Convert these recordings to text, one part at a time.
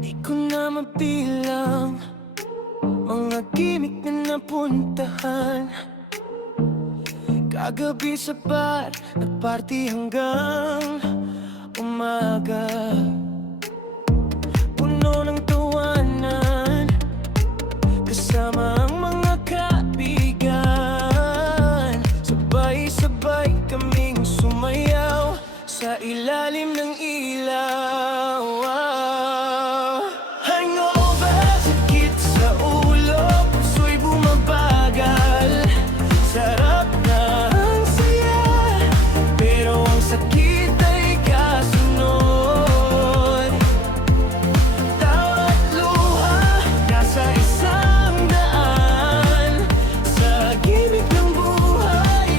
Di ko na mabilang mga gimmick na napuntahan. Kagabi sa bar, nagparty hanggang umaga. Puno ng tawanan, kasama ang mga kaibigan. Sabay-sabay kaming sumayaw sa ilalim ng ilaw. Hangover, sakit sa ulo, puso'y bumabagal. Sarap na ang saya, pero ang sakit ay kasunod. Tawa at luha, nasa isang daan. Sa gimmick ng buhay,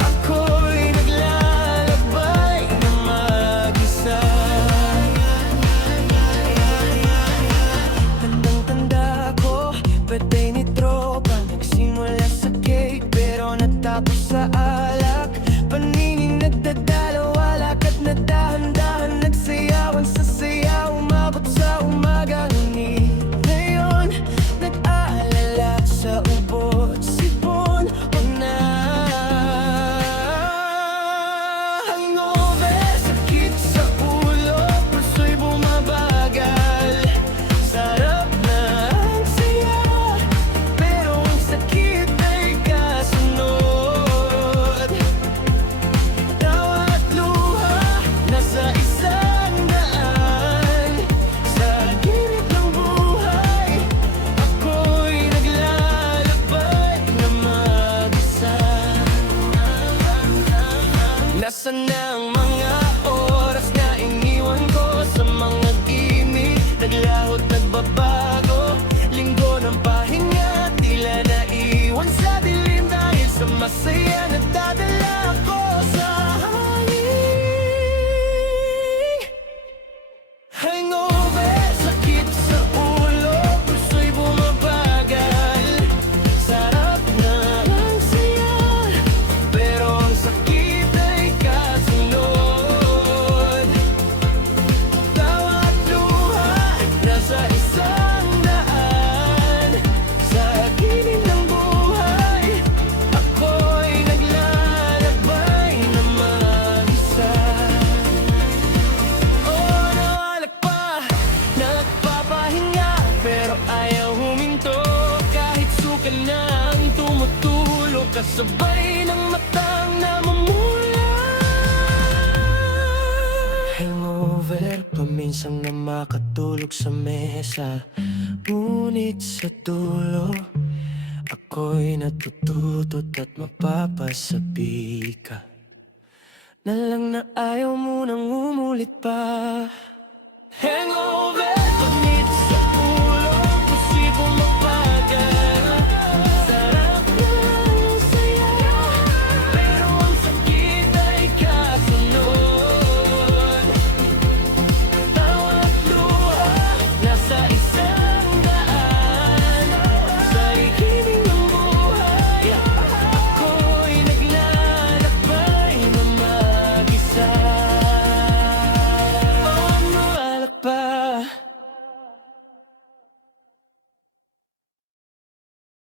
ako'y naglalakbay na mag-isa. Tandang-tanda ko, birthday ni tropa. Nagsimula sa cake, pero natapos sa alak. Paningin nagdadalawa, lakad na dahan-dahan. Nagsayawan sa sayaw, umabot sa umaga. Ngunit ngayon, nag-aalala sa ubot, sipon o na. Hangover, sakit sa ulo, puso'y bumabagal. Sarap na ang saya, pero ang sakit ay kasunod. Tawa at luha, nasa isang daan. Sa gilid ng buhay, ako'y naglalakbay na mag-isa. Nasaan na ang mga oras na iniwan ko sa mga gimmick? Naglahot, nagbabago, linggo ng pahinga. Tila naiwan sa dilim dahil sa masaya na dadala ko sa hangin. Hangover, sakit sa ulo, puso'y bumabagal. Sarap na ang saya, pero ang sakit ay kasunod. Tawa at luha, nasa isang daan. Sa gilid ng buhay, ako'y naglalakbay na mag-isa. Oh, nawalak pa, nagpapahinga, pero ayaw huminto. Kahit suka na ang tumutulo, kasabay ng matang namumula. Hangover, paminsang na makatulog sa mesa. Ngunit sa dulo, ako'y natututot at mapapasabi ka na lang na ayaw mo nang umulit pa. Hangover,